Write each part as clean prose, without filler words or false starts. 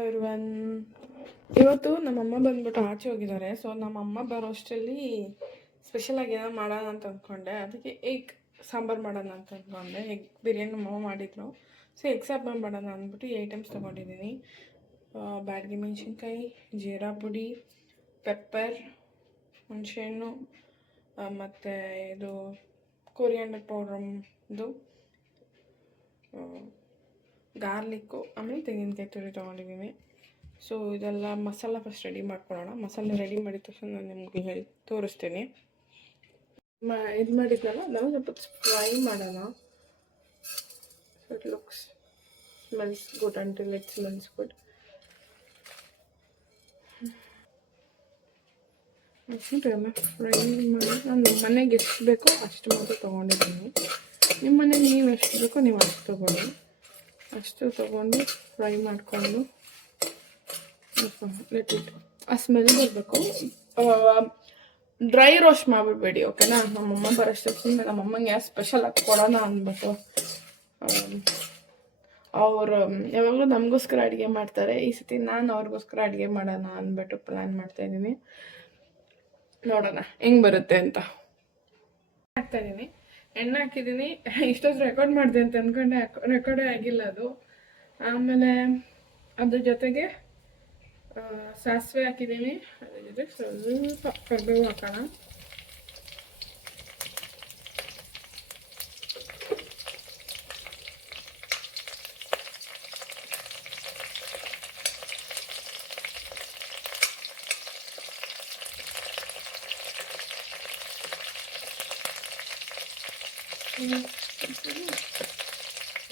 Everyone, ಇವತ್ತು ನಮ್ಮಮ್ಮ ಬಂದ್ಬಿಟ್ಟು ಆಚೆ ಹೋಗಿದ್ದಾರೆ. ಸೊ ನಮ್ಮಮ್ಮ ಬರೋ ಅಷ್ಟರಲ್ಲಿ ಸ್ಪೆಷಲಾಗಿ ಏನೋ ಮಾಡೋಣ ಅಂತ ಅಂದ್ಕೊಂಡೆ. ಅದಕ್ಕೆ ಎಗ್ ಸಾಂಬಾರು ಮಾಡೋಣ ಅಂತ ಅಂದ್ಕೊಂಡೆ. ಎಗ್ ಬಿರಿಯಾನಿ ನಮ್ಮಮ್ಮ ಮಾಡಿದ್ರು. ಸೊ ಎಗ್ ಸಾಂಬಾರು ಮಾಡೋಣ ಅಂದ್ಬಿಟ್ಟು ಈ ಐಟಮ್ಸ್ ತೊಗೊಂಡಿದ್ದೀನಿ. ಬ್ಯಾಡಗಿ ಮೆಣಸಿನ್ಕಾಯಿ, ಜೀರಾ ಪುಡಿ, ಪೆಪ್ಪರ್, ಹುಣಸೆಹಣ್ಣು, ಮತ್ತು ಇದು ಕೊರಿಯಾಂಡರ್ ಪೌಡ್ರದು, ಗಾರ್ಲಿಕ್ಕು, ಆಮೇಲೆ ತೆಂಗಿನಕಾಯಿ ತುರಿ ತೊಗೊಂಡಿದ್ದೀನಿ. ಸೊ ಇದೆಲ್ಲ ಮಸಾಲ ಫಸ್ಟ್ ರೆಡಿ ಮಾಡ್ಕೊಳ್ಳೋಣ. ಮಸಾಲೆ ರೆಡಿ ಮಾಡಿದ ತಕ್ಷಣ ನಾನು ನಿಮಗೆ ತೋರಿಸ್ತೀನಿ. ಇದು ಮಾಡಿದ್ನಲ್ಲ ನಾವು ಸ್ವಲ್ಪ ಫ್ರೈ ಮಾಡೋಣ. So it looks smells good until it smells good. Fry ಮಾಡಿ ನಾನು ಮನೆಗೆ ಎಷ್ಟು ಬೇಕೋ ಅಷ್ಟು ಮಾತ್ರ ತೊಗೊಂಡಿದ್ದೀನಿ. ನಿಮ್ಮ ಮನೆಗೆ ನೀವು ಎಷ್ಟು ಬೇಕೋ ನೀವು ಅಷ್ಟು ತೊಗೊಳ್ಳಿ. ಅಷ್ಟು ತೊಗೊಂಡು ಫ್ರೈ ಮಾಡಿಕೊಂಡು ಆ ಸ್ಮೆಲ್ ಬರಬೇಕು. ಡ್ರೈ ರೋಸ್ಟ್ ಮಾಡಿಬಿಡ್ಬೇಡಿ, ಓಕೆನಾ? ನಮ್ಮಮ್ಮ ಬರೋಷ್ಟೊತ್ತಿಂದ ನಮ್ಮಮ್ಮಂಗೆ ಸ್ಪೆಷಲ್ ಆಗಿ ಕೊಡೋಣ ಅಂದ್ಬಿಟ್ಟು ಅವರು ಯಾವಾಗಲೂ ನಮಗೋಸ್ಕರ ಅಡುಗೆ ಮಾಡ್ತಾರೆ. ಈ ಸತಿ ನಾನು ಅವ್ರಿಗೋಸ್ಕರ ಅಡುಗೆ ಮಾಡೋಣ ಅಂದ್ಬಿಟ್ಟು ಪ್ಲ್ಯಾನ್ ಮಾಡ್ತಾಯಿದ್ದೀನಿ. ನೋಡೋಣ ಹೆಂಗೆ ಬರುತ್ತೆ ಅಂತ. ಹಾಕ್ತಾಯಿದ್ದೀನಿ, ಎಣ್ಣೆ ಹಾಕಿದ್ದೀನಿ. ಇಷ್ಟೊತ್ತು ರೆಕಾರ್ಡ್ ಮಾಡಿದೆ ಅಂತ ಅಂದ್ಕೊಂಡೆ, ರೆಕಾರ್ಡೇ ಆಗಿಲ್ಲ ಅದು. ಆಮೇಲೆ ಅದ್ರ ಜೊತೆಗೆ ಸಾಸಿವೆ ಹಾಕಿದ್ದೀನಿ. ಅದ್ರ ಜೊತೆ ಸ್ವಲ್ಪ ಕರಿಬೇವು ಹಾಕೋಣ.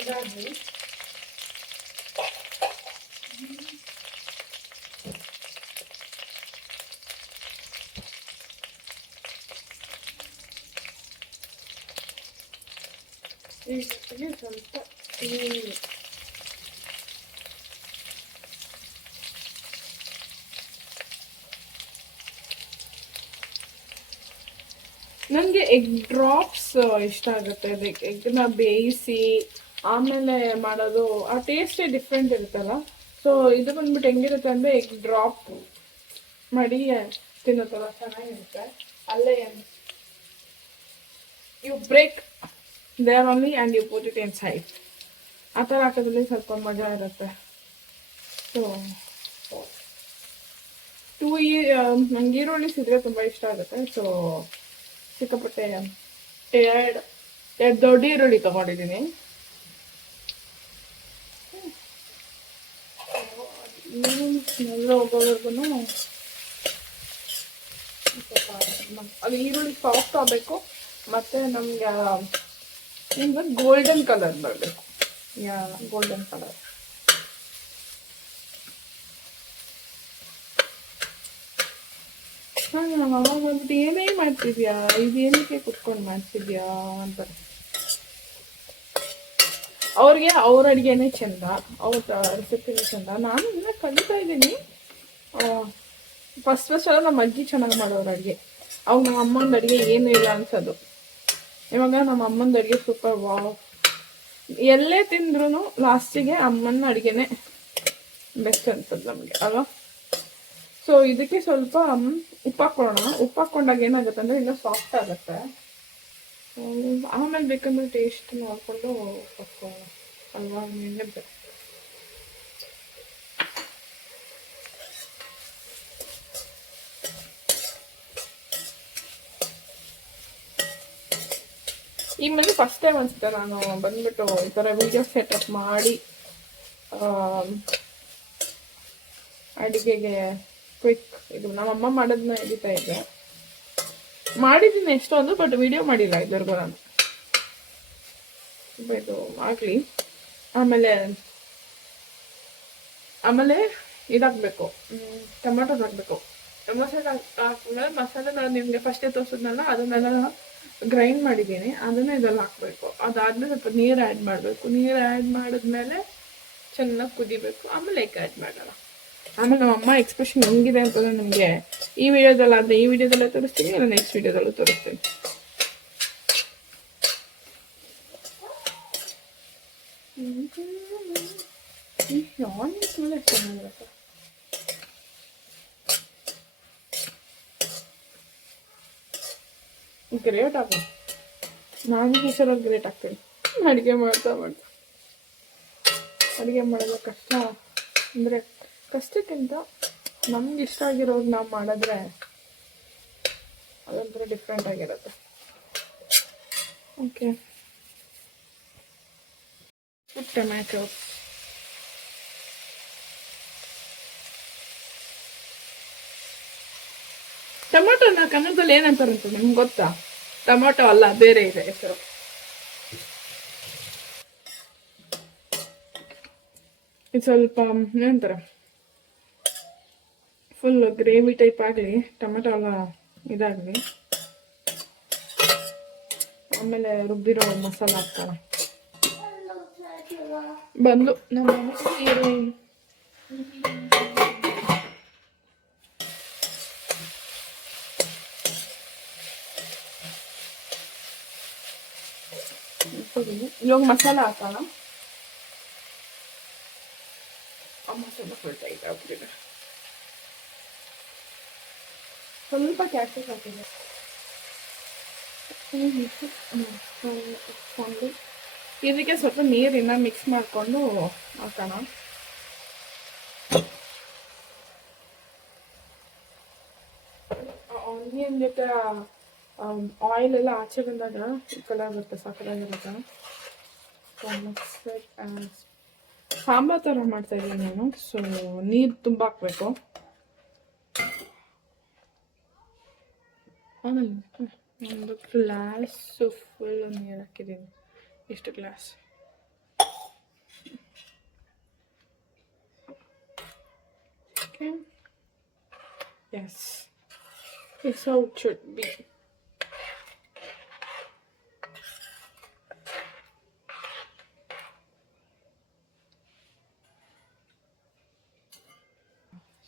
ಇದಾಗಿ ಈ ಜೊತೆಗೆ ಸ್ವಲ್ಪ ಈರುಳ್ಳಿ. ನನಗೆ ಎಗ್ ಡ್ರಾಪ್ಸ್ ಇಷ್ಟ ಆಗುತ್ತೆ. ಅದಕ್ಕೆ ಎಗ್ನ ಬೇಯಿಸಿ ಆಮೇಲೆ ಮಾಡೋದು ಆ ಟೇಸ್ಟೇ ಡಿಫ್ರೆಂಟ್ ಇರುತ್ತಲ್ಲ. ಸೊ ಇದು ಬಂದ್ಬಿಟ್ಟು ಹೆಂಗಿರುತ್ತೆ ಅಂದರೆ ಎಗ್ ಡ್ರಾಪ್ ಮಾಡಿ ತಿನ್ನೋದಲ್ಲ, ಚೆನ್ನಾಗಿರುತ್ತೆ. ಅಲ್ಲೇ you break there only and you put it inside. ಆ ಥರ ಹಾಕೋದ್ರಲ್ಲಿ ಸ್ವಲ್ಪ ಮಜಾ ಇರುತ್ತೆ. ಸೊ ನಂಗೆ ಈರುಳ್ಳಿ ಸಿದ್ರೆ ತುಂಬ ಇಷ್ಟ ಆಗುತ್ತೆ. ಸೊ ಸಿಕ್ಕಾಪಟ್ಟೆ ಎರಡು ದೊಡ್ಡ ಈರುಳ್ಳಿ ತೊಗೊಂಡಿದ್ದೀನಿ. ಸ್ಮೆಲ್ ಹೋಗೋವರೆಗೂ ಅದು ಈರುಳ್ಳಿ ಸಾಫ್ಟ್ ಆಗಬೇಕು. ಮತ್ತು ನಮ್ಗೆ ನಿಮ್ಗೆ ಗೋಲ್ಡನ್ ಕಲರ್ ಬರಬೇಕು. Golden colour. ನಮ್ಮ ಅಮ್ಮ ಬಂದ್ಬಿಟ್ಟು ಏನೇ ಮಾಡ್ತಿದ್ಯಾ, ಇದೇನಕ್ಕೆ ಕುತ್ಕೊಂಡು ಮಾಡ್ತಿದ್ಯಾ ಅಂತ. ಅವ್ರಿಗೆ ಅವ್ರ ಅಡುಗೆನೇ ಚೆಂದ, ಅವ್ರ ರೆಸಿಪಿನೇ ಚೆಂದ. ನಾನು ಇನ್ನೂ ಕಲಿತಾ ಇದ್ದೀನಿ. ಫಸ್ಟ್ ಎಲ್ಲ ನಮ್ಮ ಅಜ್ಜಿ ಚೆನ್ನಾಗಿ ಮಾಡೋರು ಅಡುಗೆ. ಅವಾಗ ನಮ್ಮ ಅಮ್ಮನ ಅಡುಗೆ ಏನೂ ಇಲ್ಲ ಅನ್ಸೋದು. ಇವಾಗ ನಮ್ಮ ಅಮ್ಮನ ಅಡುಗೆ ಸೂಪರ್. ವಾವ್, ಎಲ್ಲೇ ತಿಂದ್ರೂ ಲಾಸ್ಟಿಗೆ ಅಮ್ಮನ ಅಡುಗೆನೇ ಬೆಸ್ಟ್ ಅನ್ಸೋದು ನಮಗೆ ಅಲ್ವಾ? ಸೊ ಇದಕ್ಕೆ ಸ್ವಲ್ಪ ಉಪ್ಪು ಹಾಕೊಳ್ಳೋಣ. ಉಪ್ಪು ಹಾಕ್ಕೊಂಡಾಗ ಏನಾಗುತ್ತೆ ಅಂದರೆ ಇನ್ನೂ ಸಾಫ್ಟ್ ಆಗುತ್ತೆ. ಆಮೇಲೆ ಬೇಕಂದ್ರೆ ಟೇಸ್ಟ್ ನೋಡಿಕೊಂಡು ಉಪ್ಪು ಹಾಕ್ಕೊಳ್ಳೋಣ ಅಲ್ವಾ? ಎಣ್ಣೆ ಬೇಕು. ಈ ಮನೆ ಫಸ್ಟ್ ಟೈಮ್ ಅನ್ಸುತ್ತೆ ನಾನು ಬಂದ್ಬಿಟ್ಟು ಈ ಥರ ವಿಡಿಯೋ ಸೆಟಪ್ ಮಾಡಿ ಅಡುಗೆಗೆ ಕ್ವಿಕ್ ಇದು ನಮ್ಮಮ್ಮ ಮಾಡೋದನ್ನ ಹಿಡಿತಾ ಇದ್ದೆ. ಮಾಡಿದ್ದೀನಿ ಎಷ್ಟೊಂದು, ಬಟ್ ವಿಡಿಯೋ ಮಾಡಿಲ್ಲ ಇದ್ರಿಗೂ ನಾನು. ಇದು ಆಗಲಿ. ಆಮೇಲೆ ಇದಾಗಬೇಕು, ಟೊಮೆಟೊ ಹಾಕಬೇಕು. ಮಸಾಲೆ ಹಾಕಿದ್ಮೇಲೆ ಮಸಾಲೆ ನಾನು ನಿಮಗೆ ಫಸ್ಟೇ ತೋರಿಸಿದ್ನಲ್ಲ, ಅದನ್ನೆಲ್ಲ ಗ್ರೈಂಡ್ ಮಾಡಿದ್ದೀನಿ. ಅದನ್ನು ಇದೆಲ್ಲ ಹಾಕಬೇಕು. ಅದಾದಮೇಲೆ ಸ್ವಲ್ಪ ನೀರು ಆ್ಯಡ್ ಮಾಡಬೇಕು. ನೀರು ಆ್ಯಡ್ ಮಾಡಿದ್ಮೇಲೆ ಚೆನ್ನಾಗಿ ಕುದಿಬೇಕು. ಆಮೇಲೆ ಎಗ್ ಆ್ಯಡ್ ಮಾಡೋಣ. ಆಮೇಲೆ ನಮ್ಮ ಅಮ್ಮ ಎಕ್ಸ್ಪ್ರೆಷನ್ ಹೆಂಗಿದೆ ಅಂತ ನಿಮಗೆ ಈ ವಿಡಿಯೋದಲ್ಲಾದರೆ ಈ ವಿಡಿಯೋದಲ್ಲೇ ತೋರಿಸ್ತೀನಿ, ಇಲ್ಲ ನೆಕ್ಸ್ಟ್ ವಿಡಿಯೋದಲ್ಲೂ ತೋರಿಸ್ತೀನಿ. ಆನಿಯನ್ ಸ್ಮೆಲ್ ಚೆನ್ನಾಗಿರುತ್ತೆ. ಗ್ರೇಟ್ ಆಗ ನಾನು ಈ ಸಲ ಗ್ರೇಟ್ ಆಗ್ತೀನಿ ಅಡುಗೆ ಮಾಡ್ತಾ ಅಡುಗೆ ಮಾಡೋದು ಕಷ್ಟ ಅಂದರೆ ಕಷ್ಟಕ್ಕಿಂತ ನಮ್ಗೆ ಇಷ್ಟ ಆಗಿರೋದು ನಾವು ಮಾಡಿದ್ರೆ ಅದೊಂಥರ ಡಿಫ್ರೆಂಟ್ ಆಗಿರುತ್ತೆ. ಓಕೆ, ಟೊಮ್ಯಾಟೊ ಟೊಮೊಟೊನ ಕನ್ನಡದಲ್ಲಿ ಏನಂತಾರಂತ ನಿಮ್ಗೆ ಗೊತ್ತಾ? ಟೊಮೊಟೊ ಅಲ್ಲ, ಬೇರೆ ಇದೆ ಹೆಸರು. ಇದು ಸ್ವಲ್ಪ ಏನಂತಾರೆ, ಫುಲ್ ಗ್ರೇವಿ ಟೈಪ್ ಆಗಲಿ, ಟೊಮೆಟೊ ಎಲ್ಲ ಇದಾಗಲಿ, ಆಮೇಲೆ ರುಬ್ಬಿರೋ ಮಸಾಲ ಹಾಕ್ತಾರೆ. ಬಂದು ನಮ್ಮ ಹೀರೋಯಿನ್ ಇವಾಗ ಮಸಾಲ ಹಾಕೋಣ. ಮಸಾಲ ಫುಲ್ ಟೈಟ್ ಆಗ್ಬಿಟ್ಟಿದೆ. ಸ್ವಲ್ಪ ಕ್ಯಾಪ್ಸಿಕಮ್ ಹಾಕಿದೆ. ಇದಕ್ಕೆ ಸ್ವಲ್ಪ ನೀರಿನ ಮಿಕ್ಸ್ ಮಾಡಿಕೊಂಡು ಹಾಕೋಣ. ಆನಿಯನ್ ಜೊತೆ ಆಯಿಲ್ ಎಲ್ಲ ಆಚೆ ಬಂದಾಗ ಈ ಕಲರ್ ಬರುತ್ತೆ, ಸಕ್ಕತ್ತಾಗಿರುತ್ತೆ. ಸಾಂಬಾರ್ ಥರ ಮಾಡ್ತಾ ಇದ್ದೀನಿ ನಾನು. ಸೊ ನೀರು ತುಂಬ ಹಾಕ್ಬೇಕು. ಒಂದು ಗ್ಲಾಸು ಫುಲ್ ನೀರು ಹಾಕಿದ್ದೀನಿ. ಇಷ್ಟು glass. Okay, yes, it's how it should be.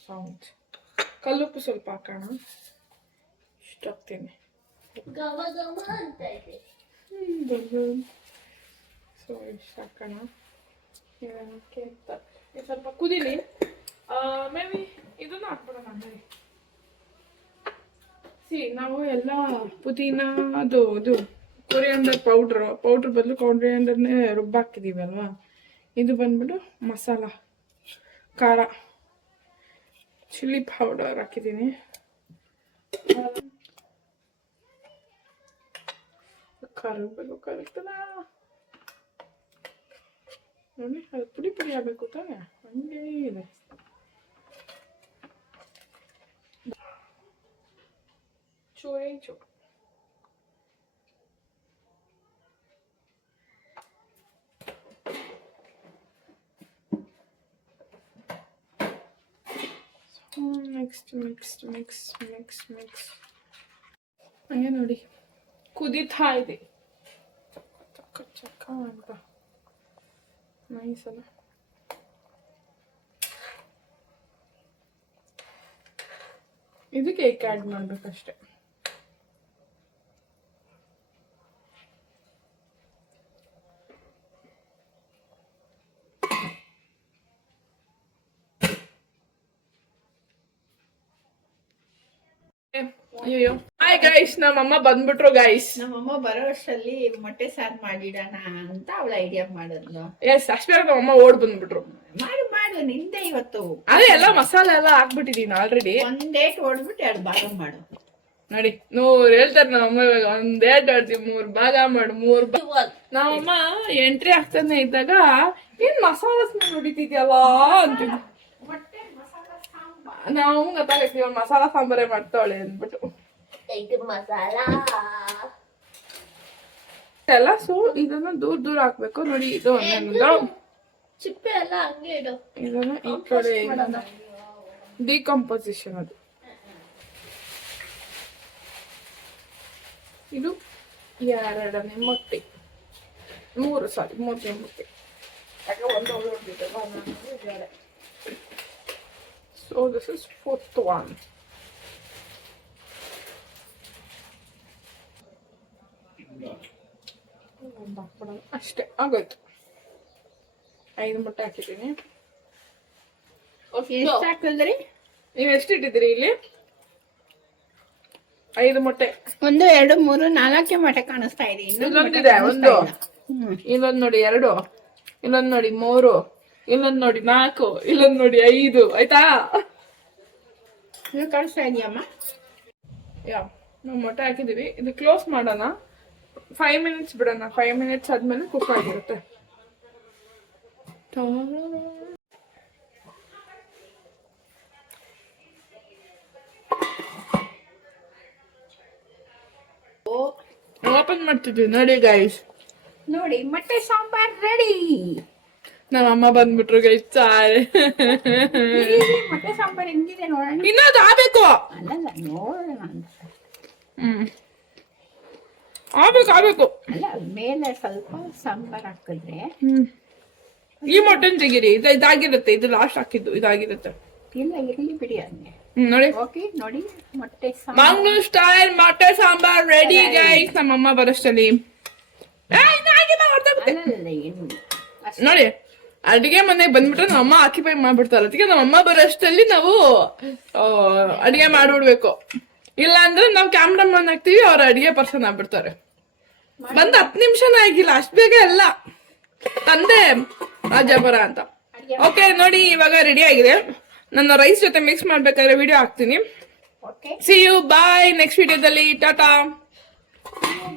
ಸೌಂಡ್ ಕಲ್ಲುಪ್ಪು ಸ್ವಲ್ಪ ಹಾಕೋಣ. ಇಷ್ಟು ಹಾಕ್ತೀನಿ. ಸೊ ಇಷ್ಟು ಹಾಕೋಣ. ಸ್ವಲ್ಪ ಕುದೀಲಿ. ಮೇ ಬಿ ಇದನ್ನು ಹಾಕ್ಬಿಡೋಣ. ನಾವು ಎಲ್ಲ ಪುದೀನ ಅದು ಕೊರಿಯಾಂಡರ್ ಪೌಡ್ರ್ ಬದಲು ಕೊರಿಯಾಂಡರ್ನೇ ರುಬ್ಬಾಕಿದ್ದೀವಿ ಅಲ್ವಾ. ಇದು ಬಂದ್ಬಿಟ್ಟು ಮಸಾಲ, ಖಾರ, ಚಿಲ್ಲಿ ಪೌಡರ್ ಹಾಕಿದ್ದೀನಿ. ಕರಗ್ತದ ನೋಡಿ, ಅದು ಪುಡಿ ಪುಡಿ ಆಗಬೇಕು ತಾನೆ, ಹಂಗೇ ಇದೆ. ಚೂರು ಮಿಕ್ಸ್ ಹಂಗೆ ನೋಡಿ ಕುದೀತಾ ಇದೆ. ಚಕ್ಕ ಅಂತ ನೈಸ್ ಅಲ್ಲ. ಇದಕ್ಕೆ ಏಕ್ ಆ್ಯಡ್ ಮಾಡ್ಬೇಕಷ್ಟೆ. ಅಯ್ಯೋ, ಹಾಯ್ ಗೈಸ್, ನಮ್ಮಮ್ಮ ಬಂದ್ಬಿಟ್ರು ಗೈಸ್. ನಮ್ಮಮ್ಮ ಬರೋ ಅಷ್ಟರಲ್ಲಿ ಮೊಟ್ಟೆ ಸಾರು ಮಾಡಿಡೋಣ ಅಂತ ಅವಳ ಐಡಿಯಾ ಮಾಡಿದ್ಲು. ಎಸ್, ಅಷ್ಟೇ ನಮ್ಮಮ್ಮ ಓಡ್ ಬಂದ್ಬಿಟ್ರು. ಮಾಡು ನಿಂದೆ ಇವತ್ತು. ಅದೇ ಎಲ್ಲ ಮಸಾಲೆ ಎಲ್ಲ ಹಾಕ್ಬಿಟ್ಟಿದೀನಿ ಆಲ್ರೆಡಿ. ಒಂದೇಟ್ ಹೊಡ್ಬಿಟ್ಟು 2 ಭಾಗ ಮಾಡು. ನೋಡಿ, 100 ಹೇಳ್ತಾರೆ ನಮ್ಮಮ್ಮ. ಇವಾಗ ಒಂದೇಟ್ ಹೊಡ್ತೀವಿ, 3 ಭಾಗ ಮಾಡು. 3 ಭಾಗ. ನಮ್ಮಮ್ಮ ಎಂಟ್ರಿ ಆಗ್ತಾನೆ ಇದ್ದಾಗ ಏನ್ ಮಸಾಲ ಸ್ಮೆಲ್ ಹೊಡಿತಿದ್ಯಲ್ಲ ಅಂತಿದ್ವಿ. ನಾವು ಗೊತ್ತಾಗೈತಿ ಮಸಾಲ ಸಾಂಬಾರೇ ಮಾಡ್ತಾವಳೆ ಅಂದ್ಬಿಟ್ಟು. ಎಲ್ಲ ಸೊ ಇದನ್ನ ದೂರ ಹಾಕ್ಬೇಕು. ನೋಡಿ, ಇದು ಚಿಪ್ಪೆ ಎಲ್ಲ ಹಂಗೆ ಇಡು. ಇದನ್ನ ಈ ಕಡೆ ಡಿಕಂಪೋಸಿಷನ್. ಅದು ಇದು 2ನೇ ಮೊಟ್ಟೆ, 3ನೇ ಮೊಟ್ಟೆ. ಯಾಕೆ ಒಂದು ಹೊಡೆದಿದ್ದೆ. So this is 4th one. ಅಷ್ಟೇ ಆಗೋಯ್ತು. 5 ಮೊಟ್ಟೆ ಹಾಕಿದ್ದೀನಿ. ಎಷ್ಟು ಹಾಕಿದ್ರಿ? ನೀವು ಎಷ್ಟು ಇಟ್ಟಿದ್ದೀರಿ ಇಲ್ಲಿ? 5 ಮೊಟ್ಟೆ. 1 2 3 4 ಮೊಟ್ಟೆ ಕಾಣಿಸ್ತಾ ಇದೆ. ಇಲ್ಲೊಂದಿದೆ, ಒಂದು. ಇಲ್ಲೊಂದು ನೋಡಿ 2, ಇಲ್ಲೊಂದು ನೋಡಿ 3, ಇಲ್ಲೊಂದು ನೋಡಿ 4, ಇಲ್ಲೊಂದು ನೋಡಿ 5. ಆಯ್ತಾ? ಇದು ಕಾಣಿಸ್ತಾ ಇದೆಯಮ್ಮ? ನಾವು ಮೊಟ್ಟೆ ಹಾಕಿದೀವಿ. ಇದು ಕ್ಲೋಸ್ ಮಾಡೋಣ. 5 ಮಿನಿಟ್ಸ್ ಬಿಡೋಣ. 5 ಮಿನಿಟ್ಸ್ ಆದ್ಮೇಲೆ ಕುಕ್ ಆಗಿರುತ್ತೆ. ಓಪನ್ ಮಾಡ್ತಿದ್ವಿ ನೋಡಿ ಗೈಸ್. ನೋಡಿ ಮೊಟ್ಟೆ ಸಾಂಬಾರ್ ರೆಡಿ. ನಮ್ಮ ಅಮ್ಮ ಬಂದ್ಬಿಟ್ರು ಗೈಸ್. ಮೊಟ್ಟೆ ಸಾಂಬಾರ್ ಹೆಂಗಿದೆ ನೋಡೋಣ. ಇನ್ನೊಂದು ಆಗ್ಬೇಕು. ಅಲ್ಲಲ್ಲ ನೋಡೋಣ ಅಂತ. ಆಗ್ಬೇಕು. ಅಲ್ಲ ಮೇಲೆ ಸ್ವಲ್ಪ ಸಾಂಬಾರ್ ಹಾಕಿದ್ರೆ. ಈ ಮೊಟ್ಟೆ ತೆಗೀರಿ. ಇದಾಗಿರುತ್ತೆ. ಇದು ಲಾಸ್ಟ್ ಹಾಕಿದ್ದು ಇದಾಗಿರುತ್ತೆ. ಇಲ್ಲ ಇರ್ಲಿ ಬಿಡಿ ಹಂಗೆ. ನೋಡಿ. ಓಕೆ ನೋಡಿ ಮೊಟ್ಟೆ ಮಂಗ್ಳೂರ್ ಸ್ಟೈಲ್ ಮೊಟ್ಟೆ ಸಾಂಬಾರ್ ರೆಡಿ ಗೈಸ್. ನಮ್ಮ ಅಮ್ಮ ಬರೋಷ್ಟಲ್ಲಿ ನೋಡಿ ಅಡಿಗೆ ಮನೆಗೆ ಬಂದ್ಬಿಟ್ರೆ ನಮ್ಮ ಅಮ್ಮ ಆಕ್ಯುಪೈ ಮಾಡ್ಬಿಡ್ತಾರೆ. ಅದಕ್ಕೆ ನಮ್ಮ ಅಮ್ಮ ಬರೋಷ್ಟಲ್ಲಿ ನಾವು ಅಡಿಗೆ ಮಾಡ್ಬಿಡ್ಬೇಕು. ಇಲ್ಲ ಅಂದ್ರೆ ನಾವು ಕ್ಯಾಮ್ರಾಮನ್ ಆಗ್ತೀವಿ, ಅವ್ರ ಅಡಿಗೆ ಪರ್ಸನ್ ಆಗ್ಬಿಡ್ತಾರೆ. ಬಂದ್ 10 ನಿಮಿಷನ ಆಗಿಲ್ಲ, ಅಷ್ಟ್ ಬೇಗ ಎಲ್ಲ ತಂದೆ ರಾಜಾಪುರ ಅಂತ. ಓಕೆ ನೋಡಿ ಇವಾಗ ರೆಡಿ ಆಗಿದೆ. ನನ್ನ ರೈಸ್ ಜೊತೆ ಮಿಕ್ಸ್ ಮಾಡ್ಬೇಕಾದ್ರೆ ವಿಡಿಯೋ ಹಾಕ್ತೀನಿ. ಸಿ ಯು ಬಾಯ್ ನೆಕ್ಸ್ಟ್ ವಿಡಿಯೋದಲ್ಲಿ. ಟಾಟಾ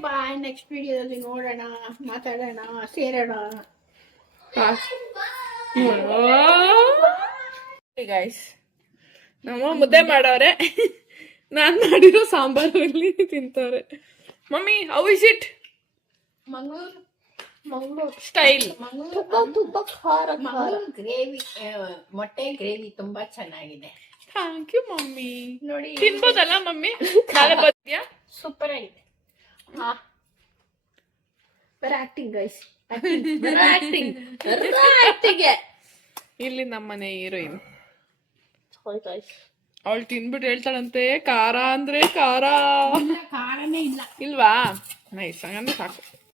ಬಾಯ್. ನೆಕ್ಸ್ಟ್ ವಿಡಿಯೋದಲ್ಲಿ ನೋಡೋಣ, ಮಾತಾಡೋಣ, ಸೇರೋಣ. ಗೈಸ್ ನಮ್ಮ ಮುದ್ದೆ ಮಾಡವ್ರೆ. ನಾನ್ ಮಾಡಿರೋ ಸಾಂಬಾರಲ್ಲಿ ತಿಂತಾರೆ. Mummy how is it? Mangaluru style. Gravy, ಮೊಟ್ಟೆ ಗ್ರೇವಿ ತುಂಬಾ ಚೆನ್ನಾಗಿದೆ. Thank you mummy. ನೋಡಿ ತಿನ್ಬೋದಲ್ಲ ಮಮ್ಮಿ? ನಾಳೆ ಬರ್ತೀಯಾ? ಸೂಪರ್ ಆಗಿದೆ. Acting guys. ಇಲ್ಲಿ ನಮ್ಮನೆ ಹೀರೋಯಿನ್ ಅವಳು ತಿನ್ಬಿಟ್ಟು ಹೇಳ್ತಾಳಂತೆ ಖಾರ ಅಂದ್ರೆ ಖಾರ. ಖಾರನೇ ಇಲ್ಲ. ಇಲ್ವಾ? ನೈಸ್, ಹಂಗಂದ್ರೆ ಸಾಕು.